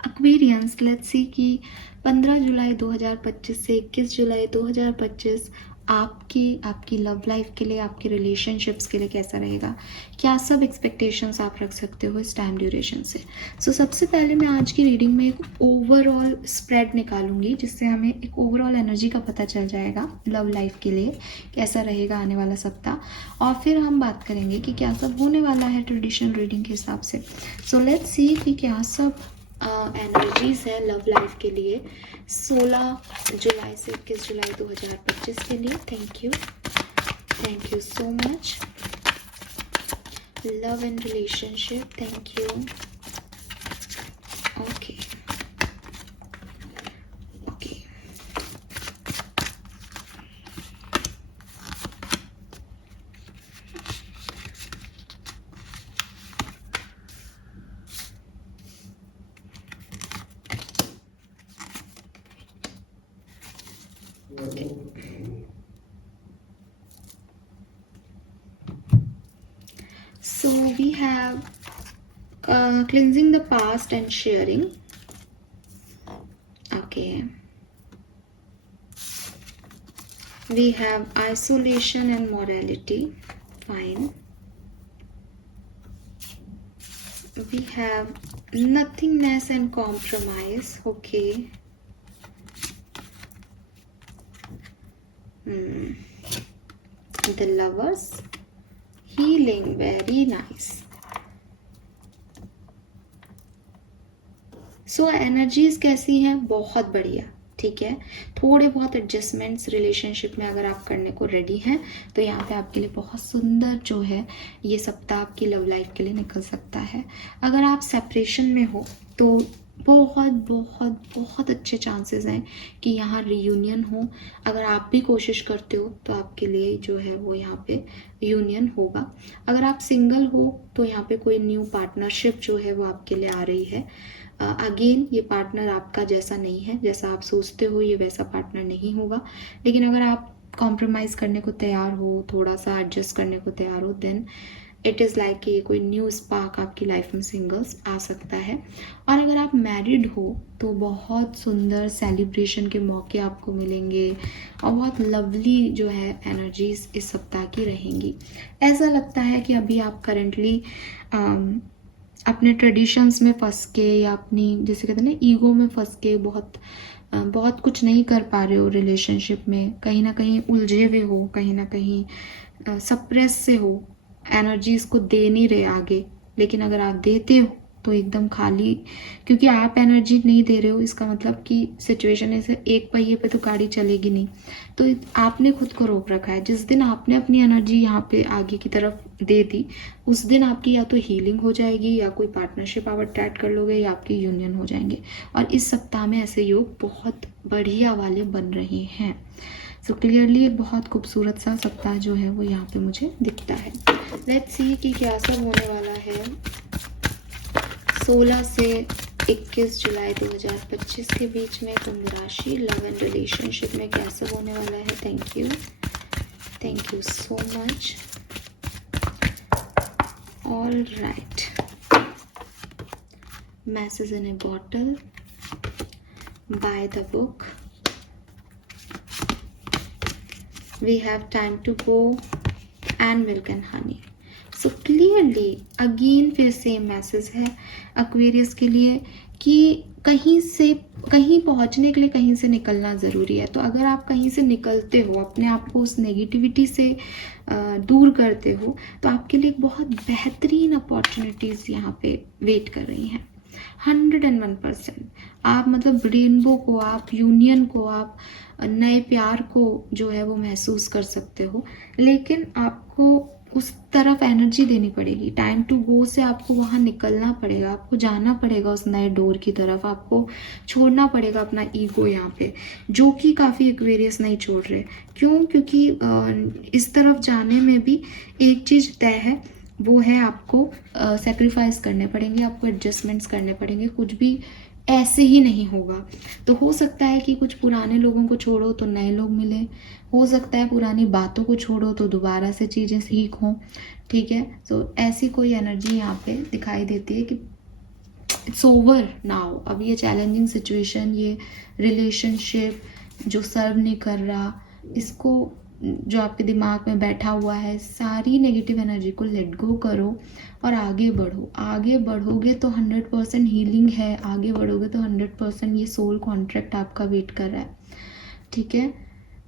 Aquarians, let's see कि 15 जुलाई 2025 से 21 जुलाई 2025 आपकी लव लाइफ के लिए, आपकी रिलेशनशिप्स के लिए कैसा रहेगा, क्या सब एक्सपेक्टेशंस आप रख सकते हो इस टाइम ड्यूरेशन से। सो सबसे पहले मैं आज की रीडिंग में एक ओवरऑल स्प्रेड निकालूंगी, जिससे हमें एक ओवरऑल एनर्जी का पता चल जाएगा लव लाइफ के लिए कैसा रहेगा आने वाला सप्ताह, और फिर हम बात करेंगे कि क्या सब होने वाला है ट्रेडिशनल रीडिंग के हिसाब से। सो लेट्स सी कि क्या सब एनर्जीज है लव लाइफ के लिए 16 जुलाई से 21 जुलाई 2025 के लिए। Thank you so much. Love and relationship, thank you. Okay okay, so we have cleansing the past and sharing. Okay, we have isolation and morality. Fine. We have nothingness and compromise. Okay. The lovers, healing, very nice. So energies कैसी हैं? बहुत बढ़िया, ठीक है। थोड़े बहुत adjustments relationship में अगर आप करने को रेडी हैं तो यहाँ पे आपके लिए बहुत सुंदर जो है ये सप्ताह आपकी लव लाइफ के लिए निकल सकता है। अगर आप सेपरेशन में हो तो बहुत बहुत बहुत अच्छे चांसेस हैं कि यहाँ रियूनियन हो। अगर आप भी कोशिश करते हो तो आपके लिए जो है वो यहाँ पे यूनियन होगा। अगर आप सिंगल हो तो यहाँ पे कोई न्यू पार्टनरशिप जो है वो आपके लिए आ रही है। अगेन ये पार्टनर आपका जैसा नहीं है, जैसा आप सोचते हो ये वैसा पार्टनर नहीं होगा। लेकिन अगर आप कॉम्प्रोमाइज़ करने को तैयार हो, थोड़ा सा एडजस्ट करने को तैयार हो, देन इट इज़ लाइक कि कोई न्यू स्पार्क आपकी लाइफ में सिंगल्स आ सकता है। और अगर आप मैरिड हो तो बहुत सुंदर सेलिब्रेशन के मौके आपको मिलेंगे और बहुत लवली जो है एनर्जीज इस सप्ताह की रहेंगी। ऐसा लगता है कि अभी आप करेंटली अपने ट्रेडिशंस में फंस के या अपनी जैसे कहते हैं ना ईगो में फंस के बहुत कुछ नहीं कर पा रहे हो रिलेशनशिप में, कहीं ना कहीं उलझे हुए हो, कहीं ना कहीं सप्रेस से हो, एनर्जीज को दे नहीं रहे आगे। लेकिन अगर आप देते हो तो एकदम खाली, क्योंकि आप एनर्जी नहीं दे रहे हो इसका मतलब कि सिचुएशन ऐसे एक पहिए पे तो गाड़ी चलेगी नहीं। तो आपने खुद को रोक रखा है। जिस दिन आपने अपनी एनर्जी यहाँ पे आगे की तरफ दे दी उस दिन आपकी या तो हीलिंग हो जाएगी या कोई पार्टनरशिप आप अट्रैक्ट कर लोगे या आपकी यूनियन हो जाएंगे। और इस सप्ताह में ऐसे योग बहुत बढ़िया वाले बन रहे हैं। सो क्लियरली एक बहुत खूबसूरत सा सप्ताह जो है वो यहाँ पे मुझे दिखता है। लेट्स सी कि क्या सब होने वाला है 16 से 21 जुलाई 2025 के बीच में कुंभ राशि लव एंड रिलेशनशिप में क्या सब होने वाला है। Thank you so much. All right, message in a bottle, by the book, we have time to go and milk and honey. So clearly again फिर सेम मैसेज है एक्वेरियस के लिए कि कहीं पहुंचने के लिए कहीं से निकलना ज़रूरी है। तो अगर आप कहीं से निकलते हो, अपने आप को उस नेगेटिविटी से दूर करते हो, तो आपके लिए बहुत बेहतरीन अपॉर्चुनिटीज़ यहाँ पे वेट कर रही हैं। 101% आप मतलब रेनबो को, आप यूनियन को, आप नए प्यार को जो है वो महसूस कर सकते हो। लेकिन आपको उस तरफ एनर्जी देनी पड़ेगी। टाइम टू गो से आपको वहाँ निकलना पड़ेगा, आपको जाना पड़ेगा उस नए डोर की तरफ, आपको छोड़ना पड़ेगा अपना ईगो यहाँ पे, जो कि काफ़ी एक्वेरियस नहीं छोड़ रहे। क्यों? क्योंकि इस तरफ जाने में भी एक चीज़ तय है, वो है आपको सेक्रीफाइस करने पड़ेंगे, आपको एडजस्टमेंट्स करने पड़ेंगे। कुछ भी ऐसे ही नहीं होगा। तो हो सकता है कि कुछ पुराने लोगों को छोड़ो तो नए लोग मिले, हो सकता है पुरानी बातों को छोड़ो तो दोबारा से चीज़ें सीखो, ठीक है। तो ऐसी कोई एनर्जी यहाँ पे दिखाई देती है कि इट्स ओवर नाउ। अब ये चैलेंजिंग सिचुएशन, ये रिलेशनशिप जो सर्व नहीं कर रहा, इसको जो आपके दिमाग में बैठा हुआ है, सारी नेगेटिव एनर्जी को लेट गो करो और आगे बढ़ो। आगे बढ़ोगे तो 100% हीलिंग है, आगे बढ़ोगे तो 100% ये सोल कॉन्ट्रैक्ट आपका वेट कर रहा है, ठीक है।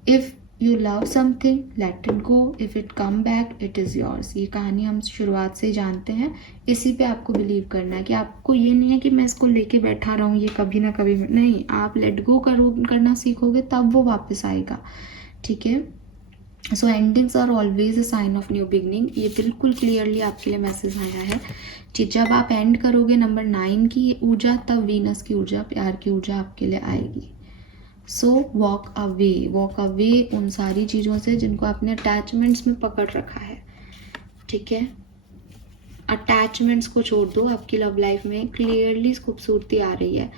If you love something let it go, if it come back it is yours. ये कहानी हम शुरुआत से ही जानते हैं, इसी पे आपको बिलीव करना है कि आपको ये नहीं है कि मैं इसको लेके बैठा रहा हूँ, ये कभी ना कभी नहीं, आप लेट गो करना सीखोगे तब वो वापस आएगा, ठीक है। So endings are always a sign of new beginning, ये बिल्कुल क्लियरली आपके लिए मैसेज आया है। ठीक, जब आप एंड करोगे नंबर 9 की ऊर्जा, तब वीनस की ऊर्जा, प्यार की ऊर्जा आपके लिए आएगी। सो वॉक अवे उन सारी चीज़ों से जिनको आपने अटैचमेंट्स में पकड़ रखा है, ठीक है। अटैचमेंट्स को छोड़ दो, आपकी लव लाइफ में क्लियरली खूबसूरती आ रही है।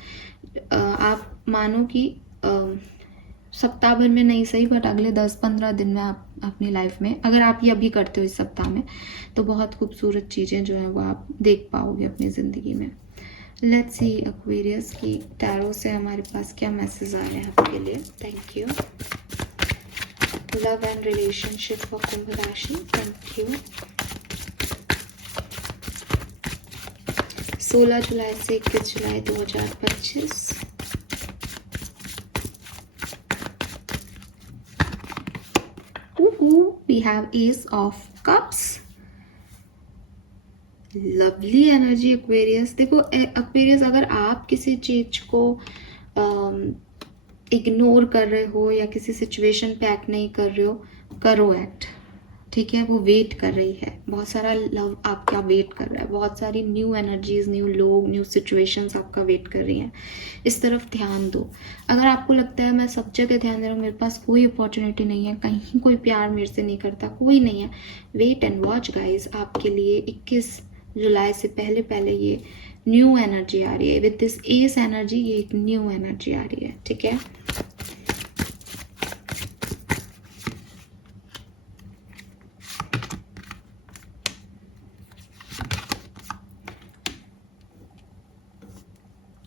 आप मानो कि सप्ताह भर में नहीं सही, बट अगले 10-15 दिन में आप अपनी लाइफ में, अगर आप ये अभी करते हो इस सप्ताह में, तो बहुत खूबसूरत चीज़ें जो हैं वो आप देख पाओगे अपनी ज़िंदगी में। लेट्स सी एक्वेरियस की टैरो से हमारे पास क्या मैसेज आ रहे हैं आपके लिए। Thank you. Love and relationship for Kumbh राशि, थैंक यू। 16 जुलाई से 21 जुलाई 2025। We have Ace of Cups, lovely energy Aquarius. देखो एक्वेरियस, अगर आप किसी चीज को इग्नोर कर रहे हो या किसी सिचुएशन पे एक्ट नहीं कर रहे हो, करो एक्ट, ठीक है। वो वेट कर रही है, बहुत सारा लव आपका वेट कर रहा है, बहुत सारी न्यू एनर्जीज, न्यू लोग, न्यू सिचुएशंस आपका वेट कर रही हैं। इस तरफ ध्यान दो। अगर आपको लगता है मैं सब जगह ध्यान दे रहा हूँ, मेरे पास कोई अपॉर्चुनिटी नहीं है, कहीं कोई प्यार मेरे से नहीं करता, कोई नहीं है, वेट एंड वॉच गाइज। आपके लिए 21 जुलाई से पहले ये न्यू एनर्जी आ रही है। विद दिस एस एनर्जी ये एक न्यू एनर्जी आ रही है, ठीक है।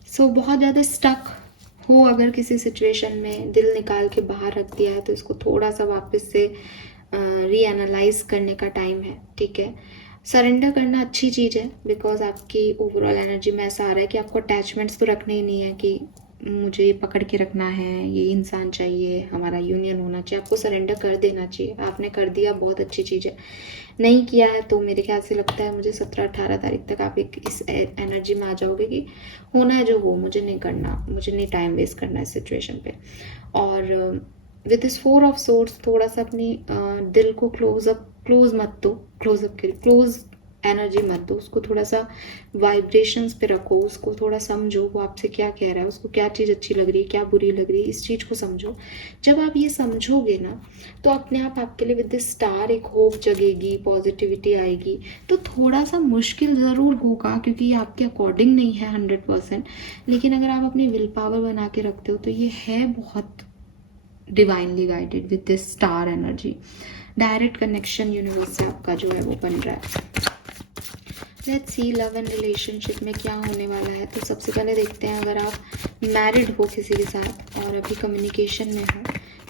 सो बहुत ज़्यादा स्टक हो अगर किसी सिचुएशन में, दिल निकाल के बाहर रख दिया है, तो इसको थोड़ा सा वापस से रीएनालाइज करने का टाइम है, ठीक है। सरेंडर करना अच्छी चीज़ है, बिकॉज आपकी ओवरऑल एनर्जी में ऐसा आ रहा है कि आपको अटैचमेंट्स तो रखने ही नहीं है कि मुझे ये पकड़ के रखना है, ये इंसान चाहिए, हमारा यूनियन होना चाहिए। आपको सरेंडर कर देना चाहिए। आपने कर दिया, बहुत अच्छी चीज़ है। नहीं किया है तो मेरे ख्याल से लगता है मुझे 17-18 तारीख तक आप एक इस एनर्जी में आ जाओगे कि होना है जो हो, मुझे नहीं करना, मुझे नहीं टाइम वेस्ट करना है इस सिचुएशन पे। और विद दिस 4 ऑफ सोर्ड्स थोड़ा सा अपनी दिल को क्लोज एनर्जी मत दो, उसको थोड़ा सा वाइब्रेशंस पे रखो, उसको थोड़ा समझो वो आपसे क्या कह रहा है, उसको क्या चीज़ अच्छी लग रही है, क्या बुरी लग रही है, इस चीज़ को समझो। जब आप ये समझोगे ना, तो अपने आप आपके लिए विद दिस स्टार एक होप जगेगी, पॉजिटिविटी आएगी। तो थोड़ा सा मुश्किल ज़रूर होगा क्योंकि ये आपके अकॉर्डिंग नहीं है 100%, लेकिन अगर आप अपनी विल पावर बना के रखते हो तो ये है बहुत divinely guided with this star energy. Direct connection universe से आपका जो है वो बन रहा है। Let's see love and relationship में क्या होने वाला है। तो सबसे पहले देखते हैं, अगर आप मैरिड हो किसी के साथ और अभी कम्युनिकेशन में हो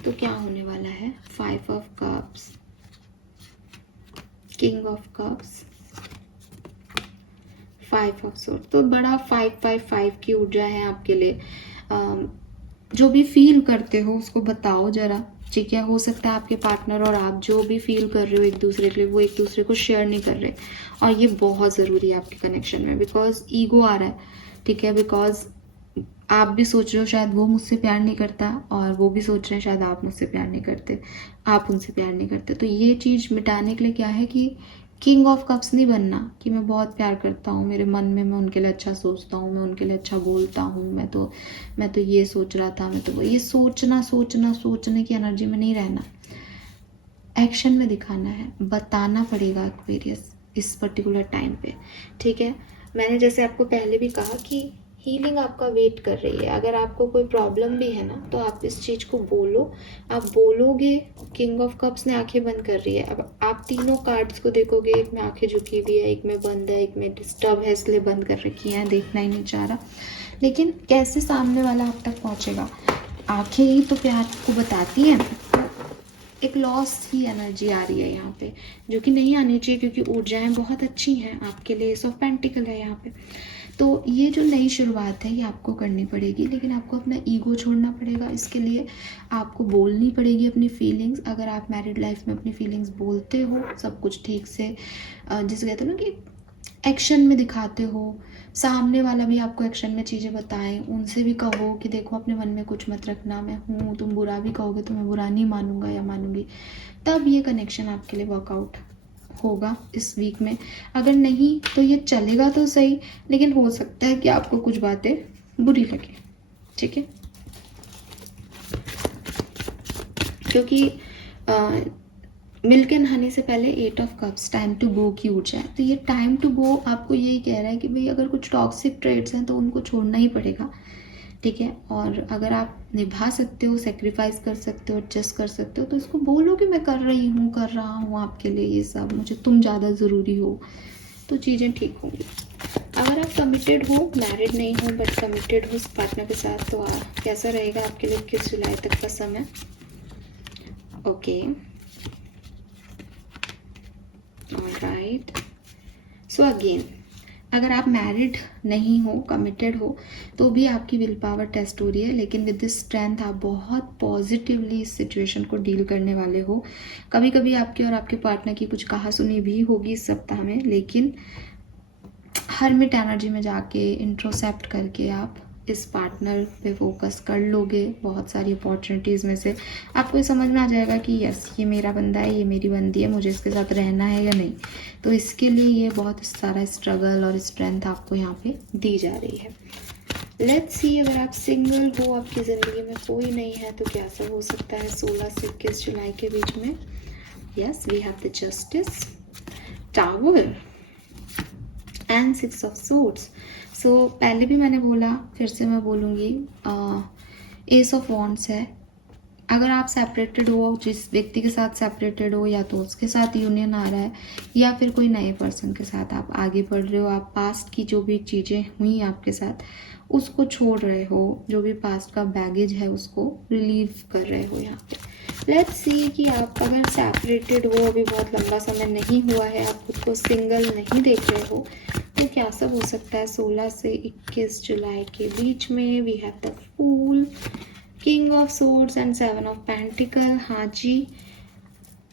तो क्या होने वाला है। 5 of cups, king of cups, 5 of swords. तो बड़ा 5-5-5 की ऊर्जा है आपके लिए। जो भी फील करते हो उसको बताओ जरा, ठीक है। हो सकता है आपके पार्टनर और आप जो भी फील कर रहे हो एक दूसरे के लिए, वो एक दूसरे को शेयर नहीं कर रहे, और ये बहुत ज़रूरी है आपके कनेक्शन में, बिकॉज ईगो आ रहा है, ठीक है। बिकॉज आप भी सोच रहे हो शायद वो मुझसे प्यार नहीं करता, और वो भी सोच रहे हैं शायद आप मुझसे प्यार नहीं करते, आप उनसे प्यार नहीं करते। तो ये चीज़ मिटाने के लिए क्या है कि किंग ऑफ कप्स नहीं बनना कि मैं बहुत प्यार करता हूँ, मेरे मन में मैं उनके लिए अच्छा सोचता हूँ, मैं उनके लिए अच्छा बोलता हूँ, मैं तो ये सोच रहा था, मैं तो ये सोचने की एनर्जी में नहीं रहना, एक्शन में दिखाना है, बताना पड़ेगा एक्वेरियस इस पर्टिकुलर टाइम पे, ठीक है। मैंने जैसे आपको पहले भी कहा कि हीलिंग आपका वेट कर रही है। अगर आपको कोई प्रॉब्लम भी है ना, तो आप इस चीज़ को बोलो, आप बोलोगे। किंग ऑफ कप्स ने आंखें बंद कर रही है। अब आप तीनों कार्ड्स को देखोगे, एक में आंखें झुकी हुई है, एक में बंद है, एक में डिस्टर्ब है, इसलिए बंद कर रखी है, देखना ही नहीं चाह रहा। लेकिन कैसे सामने वाला आप तक पहुंचेगा? आंखें ही तो प्यार को बताती हैं। एक लॉस ही एनर्जी आ रही है यहाँ पे, जो कि नहीं आनी चाहिए, क्योंकि ऊर्जाएं बहुत अच्छी हैं आपके लिए। एस ऑफ पेंटिकल है यहाँ पे। तो ये जो नई शुरुआत है, ये आपको करनी पड़ेगी, लेकिन आपको अपना ईगो छोड़ना पड़ेगा। इसके लिए आपको बोलनी पड़ेगी अपनी फीलिंग्स। अगर आप मैरिड लाइफ में अपनी फीलिंग्स बोलते हो, सब कुछ ठीक से, जिसे कहते हो ना कि एक्शन में दिखाते हो, सामने वाला भी आपको एक्शन में चीज़ें बताएं, उनसे भी कहो कि देखो अपने मन में कुछ मत रखना, मैं हूँ, तुम बुरा भी कहोगे तो मैं बुरा नहीं मानूंगा या मानूंगी, तब ये कनेक्शन आपके लिए वर्कआउट होगा इस वीक में। अगर नहीं तो ये चलेगा तो सही, लेकिन हो सकता है कि आपको कुछ बातें बुरी लगे, ठीक है? क्योंकि मिल्क एंड हनी से पहले 8 of cups, time to go की ऊर्जा है। तो ये टाइम टू गो आपको यही कह रहा है कि भाई अगर कुछ टॉक्सिक ट्रेड्स हैं तो उनको छोड़ना ही पड़ेगा, ठीक है? और अगर आप निभा सकते हो, सेक्रीफाइस कर सकते हो, एडजस्ट कर सकते हो, तो इसको बोलो कि मैं कर रही हूँ, कर रहा हूँ आपके लिए ये सब, मुझे तुम ज़्यादा ज़रूरी हो, तो चीज़ें ठीक होंगी। अगर आप कमिटेड हो, मैरिड नहीं हो बट कमिटेड हो पार्टनर के साथ, तो कैसा रहेगा आपके लिए 21 जुलाई तक का समय? Okay, alright. सो अगेन, अगर आप मैरिड नहीं हो, कमिटेड हो, तो भी आपकी विल पावर टेस्ट हो रही है, लेकिन विद दिस स्ट्रेंथ आप बहुत पॉजिटिवली इस सिचुएशन को डील करने वाले हो। कभी कभी आपके और आपके पार्टनर की कुछ कहा सुनी भी होगी इस सप्ताह में, लेकिन हर्मिट एनर्जी में जाके इंट्रोसेप्ट करके आप इस पार्टनर पे फोकस कर लोगे। बहुत सारी अपॉर्चुनिटीज़ में से आपको ये समझ में आ जाएगा कि यस, ये मेरा बंदा है, ये मेरी बंदी है, मुझे इसके साथ रहना है या नहीं। तो इसके लिए ये बहुत सारा स्ट्रगल और स्ट्रेंथ आपको यहाँ पे दी जा रही है। लेट्स सी, अगर आप सिंगल हो, आपकी ज़िंदगी में कोई नहीं है, तो क्या सब हो सकता है 16 से 21 जुलाई के बीच में? Yes, we have the justice, tower and 6 of swords. सो पहले भी मैंने बोला, फिर से मैं बोलूँगी, एस ऑफ वॉन्ड्स है। अगर आप सेपरेटेड हो, जिस व्यक्ति के साथ सेपरेटेड हो, या तो उसके साथ यूनियन आ रहा है, या फिर कोई नए पर्सन के साथ आप आगे बढ़ रहे हो, आप पास्ट की जो भी चीज़ें हुई आपके साथ उसको छोड़ रहे हो, जो भी पास्ट का बैगेज है उसको रिलीव कर रहे हो यहाँ पे। लेट्स सी कि आप अगर सेपरेटेड हो, अभी बहुत लंबा समय नहीं हुआ है, आप खुद को सिंगल नहीं देख रहे हो, तो क्या सब हो सकता है 16 से 21 जुलाई के बीच में? We have the fool, king of swords and 7 of pentacle. हाँ जी,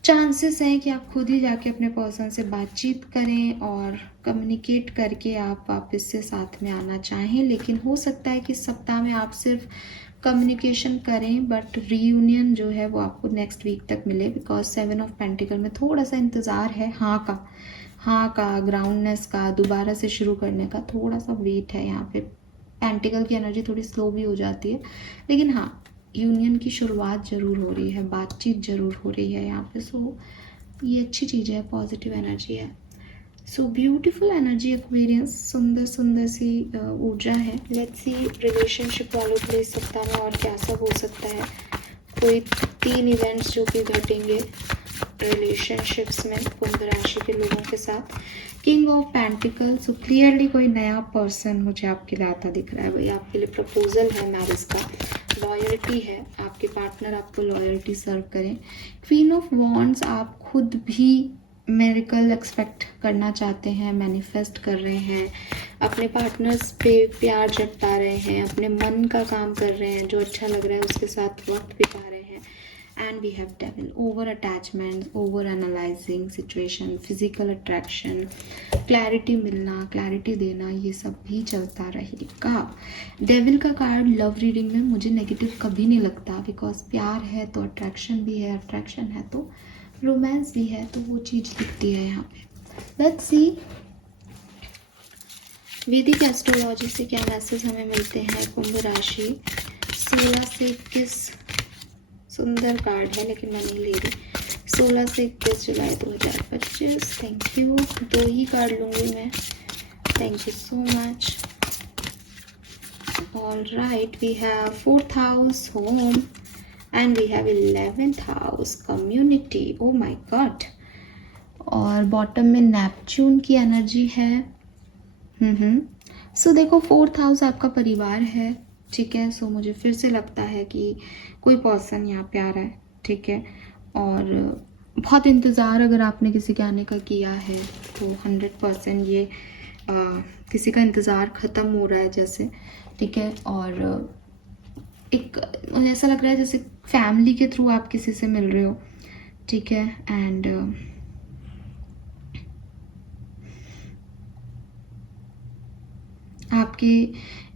चांसेस हैं कि आप खुद ही जाके अपने पर्सन से बातचीत करें और कम्युनिकेट करके आप वापस से साथ में आना चाहें, लेकिन हो सकता है कि इस सप्ताह में आप सिर्फ कम्युनिकेशन करें, बट रीयूनियन जो है वो आपको नेक्स्ट वीक तक मिले, बिकॉज 7 ऑफ पेंटिकल में थोड़ा सा इंतज़ार है, हाँ का ग्राउंडनेस का, दोबारा से शुरू करने का थोड़ा सा वेट है यहाँ पे। पेंटिकल की एनर्जी थोड़ी स्लो भी हो जाती है, लेकिन हाँ, यूनियन की शुरुआत ज़रूर हो रही है, बातचीत ज़रूर हो रही है यहाँ पे। सो ये अच्छी चीज़ है, पॉजिटिव एनर्जी है। सो ब्यूटीफुल एनर्जी, एक्वेरियंस, सुंदर सुंदर सी ऊर्जा है। लेट्स सी रिलेशनशिप वालों के लिए इस सप्ताह में और क्या सब हो सकता है। कोई 3 इवेंट्स जो कि घटेंगे रिलेशनशिप्स में कुंभ राशि के लोगों के साथ। King of pentacle, so clearly कोई नया पर्सन मुझे आपके लिए आता दिख रहा है। भाई आपके लिए प्रपोजल है मैरिज का, लॉयल्टी है, आपके पार्टनर आपको लॉयल्टी सर्व करें। क्वीन ऑफ वॉन्ड्स, आप खुद भी मिरेकल एक्सपेक्ट करना चाहते हैं, मैनिफेस्ट कर रहे हैं, अपने पार्टनर्स पे प्यार जता रहे हैं, अपने मन का काम कर रहे हैं, जो अच्छा लग रहा है उसके साथ वक्त बिता रहे हैं। And we have devil, over attachment, over analyzing situation, physical attraction, clarity मिलना, क्लैरिटी देना, ये सब भी चलता रहेगा। डेविल का कार्ड लव रीडिंग में मुझे नेगेटिव कभी नहीं लगता, बिकॉज प्यार है तो अट्रैक्शन भी है, अट्रैक्शन है तो रोमांस भी है, तो वो चीज़ दिखती है यहाँ पे। लेट्स सी वैदिक एस्ट्रोलॉजी से क्या मैसेज हमें मिलते हैं। कुंभ राशि 16 से 21, सुंदर कार्ड है लेकिन मैं नहीं ले रही। 16 से 21 जुलाई 2025। थैंक यू, 2 ही कार्ड लूँगी मैं। Thank you so much. All right, we have 4th house home and we have 11th house community. Oh my god. और बॉटम में नेपच्यून की एनर्जी है। सो देखो 4th हाउस आपका परिवार है, ठीक है। सो मुझे फिर से लगता है कि कोई पर्सन यहाँ पे आ रहा है, ठीक है। और बहुत इंतज़ार अगर आपने किसी के आने का किया है तो 100% ये किसी का इंतज़ार ख़त्म हो रहा है जैसे, ठीक है। और एक मुझे ऐसा लग रहा है जैसे फैमिली के थ्रू आप किसी से मिल रहे हो, ठीक है। एंड आपके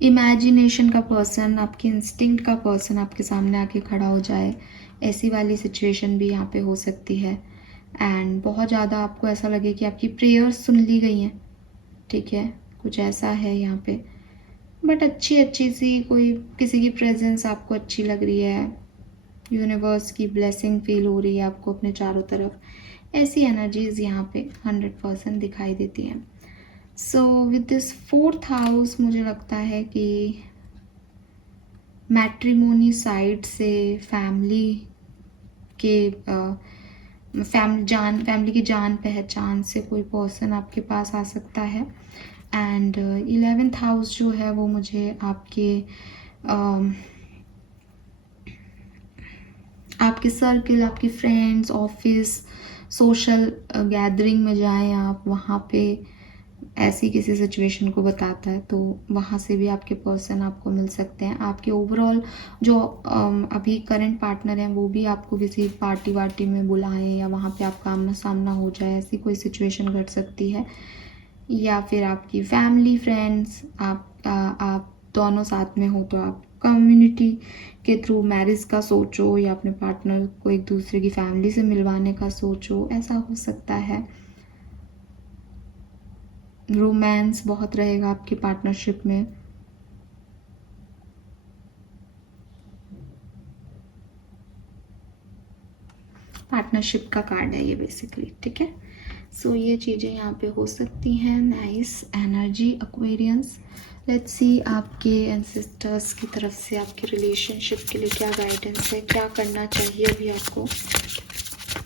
इमेजिनेशन का पर्सन, आपके इंस्टिंक्ट का पर्सन आपके सामने आके खड़ा हो जाए, ऐसी वाली सिचुएशन भी यहाँ पे हो सकती है। एंड बहुत ज़्यादा आपको ऐसा लगे कि आपकी प्रेयर्स सुन ली गई हैं, ठीक है, कुछ ऐसा है यहाँ पे। बट अच्छी सी कोई किसी की प्रेजेंस आपको अच्छी लग रही है, यूनिवर्स की ब्लेसिंग फील हो रही है आपको अपने चारों तरफ, ऐसी एनर्जीज यहाँ पे 100% दिखाई देती हैं। So with this 4th house मुझे लगता है कि मैट्रिमोनी साइड से फैमिली की जान पहचान से कोई पर्सन आपके पास आ सकता है। एंड 11th हाउस जो है वो मुझे आपके सर्कल, आपकी फ्रेंड्स, ऑफिस, सोशल गैदरिंग में जाएं आप, वहाँ पे ऐसी किसी सिचुएशन को बताता है, तो वहाँ से भी आपके पर्सन आपको मिल सकते हैं। आपके ओवरऑल जो अभी करंट पार्टनर हैं वो भी आपको किसी पार्टी वार्टी में बुलाएं या वहाँ पे आपका आमना सामना हो जाए, ऐसी कोई सिचुएशन घट सकती है। या फिर आपकी फैमिली, फ्रेंड्स, आप दोनों साथ में हो तो आप कम्युनिटी के थ्रू मैरिज का सोचो या अपने पार्टनर को एक दूसरे की फैमिली से मिलवाने का सोचो, ऐसा हो सकता है। रोमांस बहुत रहेगा आपकी पार्टनरशिप में। पार्टनरशिप का कार्ड है ये बेसिकली, ठीक है। सो ये चीज़ें यहाँ पे हो सकती हैं। Nice energy Aquarians. Let's see आपके एंसेस्टर्स की तरफ से आपके रिलेशनशिप के लिए क्या गाइडेंस है, क्या करना चाहिए अभी आपको।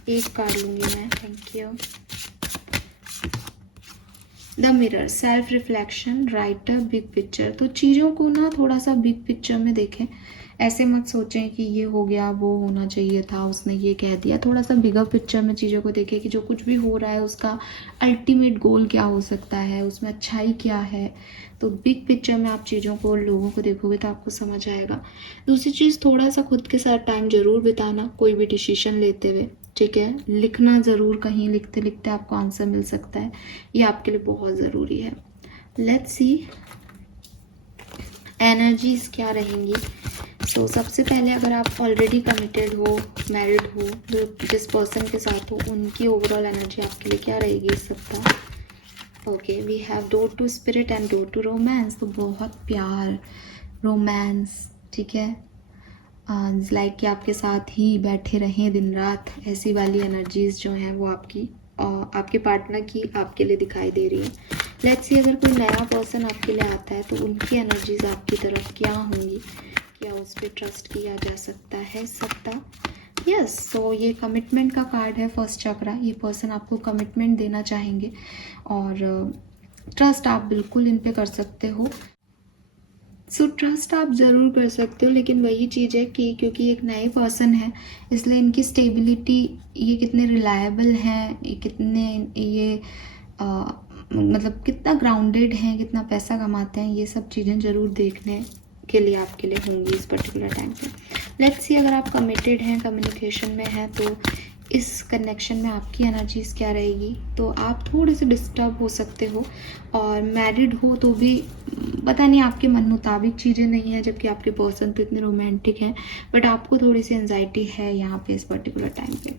एक कार्ड लूँगी मैं, thank you. The mirror, self reflection, right a big picture. तो चीज़ों को ना थोड़ा सा बिग पिक्चर में देखें, ऐसे मत सोचें कि ये हो गया, वो होना चाहिए था, उसने ये कह दिया। थोड़ा सा बिगर पिक्चर में चीज़ों को देखें कि जो कुछ भी हो रहा है उसका अल्टीमेट गोल क्या हो सकता है, उसमें अच्छाई क्या है। तो बिग पिक्चर में आप चीज़ों को और लोगों को देखोगे तो आपको समझ आएगा। दूसरी चीज़, थोड़ा सा खुद के साथ टाइम ज़रूर बिताना कोई भी डिसीजन लेते हुए, ठीक है। लिखना ज़रूर, कहीं लिखते लिखते आपको आंसर मिल सकता है, ये आपके लिए बहुत ज़रूरी है। लेट्स सी एनर्जीज क्या रहेंगी। सो सबसे पहले अगर आप ऑलरेडी कमिटेड हो, मैरिड हो, जिस पर्सन के साथ हो, उनकी ओवरऑल एनर्जी आपके लिए क्या रहेगी इस सप्ताह। Okay, we have door to spirit and door to romance. तो बहुत प्यार, रोमांस, ठीक है, लाइक कि आपके साथ ही बैठे रहें दिन रात, ऐसी वाली एनर्जीज जो हैं वो आपके पार्टनर की आपके लिए दिखाई दे रही है। लेट्स सी अगर कोई नया पर्सन आपके लिए आता है तो उनकी एनर्जीज आपकी तरफ क्या होंगी, क्या उस पर ट्रस्ट किया जा सकता है इस सप्ताह। यस, सो ये कमिटमेंट का कार्ड है, फर्स्ट चक्रा। ये पर्सन आपको कमिटमेंट देना चाहेंगे और ट्रस्ट आप बिल्कुल इन पे कर सकते हो। सो ट्रस्ट आप ज़रूर कर सकते हो, लेकिन वही चीज़ है कि क्योंकि एक नए पर्सन है इसलिए इनकी स्टेबिलिटी, ये कितने रिलायबल हैं, मतलब कितना ग्राउंडेड हैं, कितना पैसा कमाते हैं, ये सब चीज़ें ज़रूर देखने के लिए आपके लिए होंगी इस पर्टिकुलर टाइम पे। लेट्स सी अगर आप कमिटेड हैं, कम्युनिकेशन में हैं, तो इस कनेक्शन में आपकी एनर्जीज क्या रहेगी। तो आप थोड़े से डिस्टर्ब हो सकते हो, और मैरिड हो तो भी पता नहीं आपके मन मुताबिक चीज़ें नहीं है, जबकि आपके पर्सन तो इतने रोमांटिक हैं, बट आपको थोड़ी सी एंजाइटी है यहाँ पे इस पर्टिकुलर टाइम पे।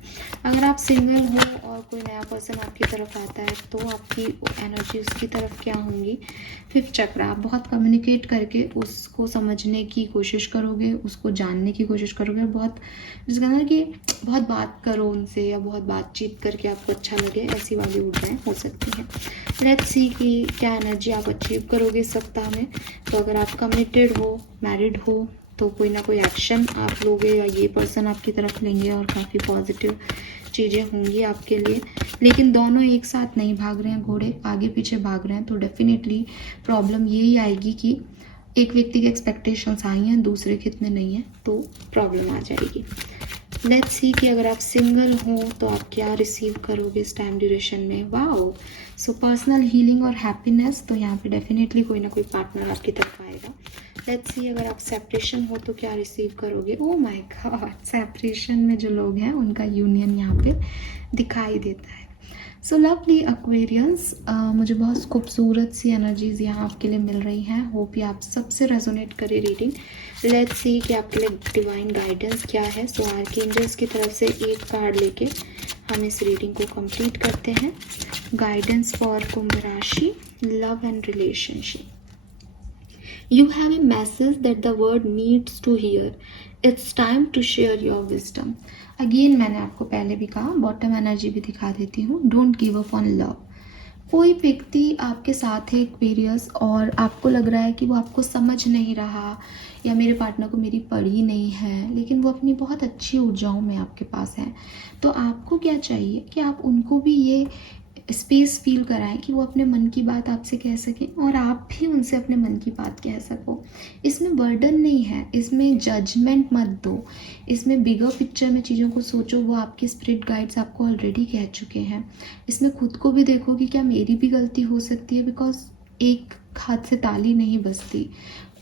अगर आप सिंगल हो और कोई नया पर्सन आपकी तरफ आता है तो आपकी एनर्जी उसकी तरफ क्या होंगी। 5th चक्र, आप बहुत कम्युनिकेट करके उसको समझने की कोशिश करोगे, उसको जानने की कोशिश करोगे, और बहुत जिसका ना कि बहुत बात करो फ़ोन से या बहुत बातचीत करके आपको अच्छा लगे, ऐसी वाली ऊर्जाएं हो सकती हैं। लेट्स सी कि क्या एनर्जी आप अचीव करोगे इस सप्ताह में। तो अगर आप कमिटेड हो, मैरिड हो, तो कोई ना कोई एक्शन आप लोगे या ये पर्सन आपकी तरफ लेंगे और काफ़ी पॉजिटिव चीज़ें होंगी आपके लिए। लेकिन दोनों एक साथ नहीं भाग रहे हैं, घोड़े आगे पीछे भाग रहे हैं, तो डेफिनेटली प्रॉब्लम यही आएगी कि एक व्यक्ति की एक्सपेक्टेशंस आई हैं, दूसरे के इतने नहीं हैं, तो प्रॉब्लम आ जाएगी। लेट्स सी कि अगर आप सिंगल हो तो आप क्या रिसीव करोगे इस टाइम ड्यूरेशन में। वाओ, सो पर्सनल हीलिंग और हैप्पीनेस, तो यहाँ पे डेफिनेटली कोई ना कोई पार्टनर आपकी तरफ आएगा। लेट्स सी अगर आप सेपरेशन हो तो क्या रिसीव करोगे। ओ माय गॉड, सेपरेशन में जो लोग हैं उनका यूनियन यहाँ पे दिखाई देता है। सो लवली एक्वेरियंस, मुझे बहुत खूबसूरत सी एनर्जीज यहाँ आपके लिए मिल रही हैं। होप ये आप सबसे रेजोनेट करे रीडिंग। लेट्स सी कि आपके लिए डिवाइन गाइडेंस क्या है। सो आर्कएंजल्स की तरफ से एक कार्ड लेके हम इस रीडिंग को कंप्लीट करते हैं। गाइडेंस फॉर कुंभ राशि, love and relationship. You have a message that the world needs to hear. It's time to share your wisdom. Again, मैंने आपको पहले भी कहा, बॉटम एनर्जी भी दिखा देती हूँ। Don't give up on love. कोई व्यक्ति आपके साथ है एक्वेरियस और आपको लग रहा है कि वो आपको समझ नहीं रहा या मेरे पार्टनर को मेरी पड़ी नहीं है, लेकिन वो अपनी बहुत अच्छी ऊर्जाओं में आपके पास है। तो आपको क्या चाहिए कि आप उनको भी ये स्पेस फील कराएं कि वो अपने मन की बात आपसे कह सकें और आप भी उनसे अपने मन की बात कह सको। इसमें बर्डन नहीं है, इसमें जजमेंट मत दो, इसमें बिगर पिक्चर में चीज़ों को सोचो। वो आपके स्पिरिट गाइड्स आपको ऑलरेडी कह चुके हैं। इसमें खुद को भी देखो कि क्या मेरी भी गलती हो सकती है, बिकॉज एक हाथ से ताली नहीं बजती।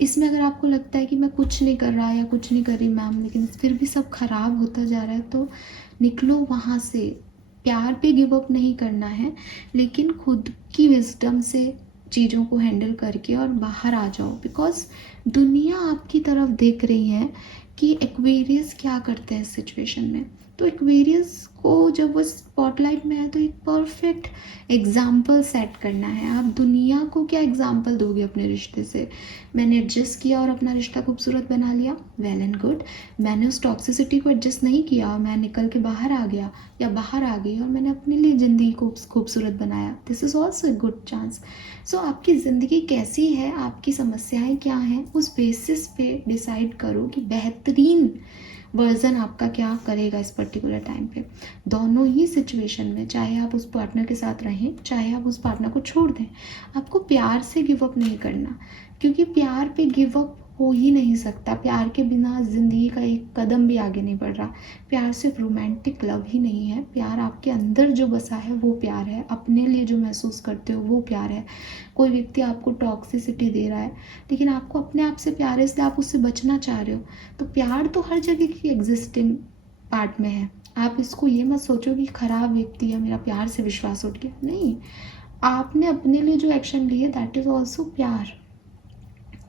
इसमें अगर आपको लगता है कि मैं कुछ नहीं कर रहा या कुछ नहीं कर रही मैम, लेकिन फिर भी सब खराब होता जा रहा है, तो निकलो वहाँ से। प्यार पे गिव अप नहीं करना है, लेकिन खुद की विजडम से चीज़ों को हैंडल करके और बाहर आ जाओ। बिकॉज दुनिया आपकी तरफ देख रही है कि एक्वेरियस क्या करते हैं इस सिचुएशन में। तो एक्वेरियस को जब वो स्पॉटलाइट में है तो एक परफेक्ट एग्जाम्पल सेट करना है। आप दुनिया को क्या एग्जाम्पल दोगे अपने रिश्ते से। मैंने एडजस्ट किया और अपना रिश्ता खूबसूरत बना लिया, वेल एंड गुड। मैंने उस टॉक्सिसिटी को एडजस्ट नहीं किया और मैं निकल के बाहर आ गया या बाहर आ गई और मैंने अपने लिए ज़िंदगी को खूबसूरत बनाया, this is also a good chance. सो आपकी ज़िंदगी कैसी है, आपकी समस्याएं क्या हैं, उस बेसिस पे डिसाइड करो कि बेहतरीन वर्जन आपका क्या करेगा इस पर्टिकुलर टाइम पे। दोनों ही सिचुएशन में, चाहे आप उस पार्टनर के साथ रहें, चाहे आप उस पार्टनर को छोड़ दें, आपको प्यार से गिव अप नहीं करना, क्योंकि प्यार पे गिव अप हो ही नहीं सकता। प्यार के बिना ज़िंदगी का एक कदम भी आगे नहीं बढ़ रहा। प्यार सिर्फ रोमांटिक लव ही नहीं है, प्यार आपके अंदर जो बसा है वो प्यार है, अपने लिए जो महसूस करते हो वो प्यार है। कोई व्यक्ति आपको टॉक्सिसिटी दे रहा है, लेकिन आपको अपने आप से प्यार है, इसलिए आप उससे बचना चाह रहे हो। तो प्यार तो हर जगह की एग्जिस्टिंग पार्ट में है। आप इसको ये मत सोचो कि खराब व्यक्ति है, मेरा प्यार से विश्वास उठ गया। नहीं, आपने अपने लिए जो एक्शन लिए दैट इज़ ऑल्सो प्यार।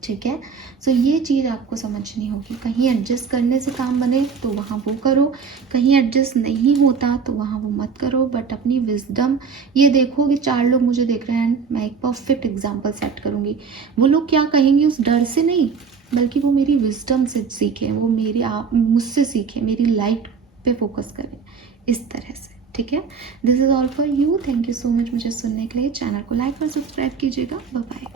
ठीक है। सो ये चीज़ आपको समझनी होगी। कहीं एडजस्ट करने से काम बने तो वहाँ वो करो, कहीं एडजस्ट नहीं होता तो वहाँ वो मत करो। बट अपनी विजडम ये देखो कि 4 लोग मुझे देख रहे हैं, मैं एक परफेक्ट एग्जांपल सेट करूँगी। वो लोग क्या कहेंगे उस डर से नहीं, बल्कि वो मेरी विजडम से सीखें, वो मेरी मुझसे सीखें, मेरी लाइट पे फोकस करें, इस तरह से। ठीक है। This is all for you. Thank you so much मुझे सुनने के लिए। चैनल को लाइक और सब्सक्राइब कीजिएगा। Bye bye.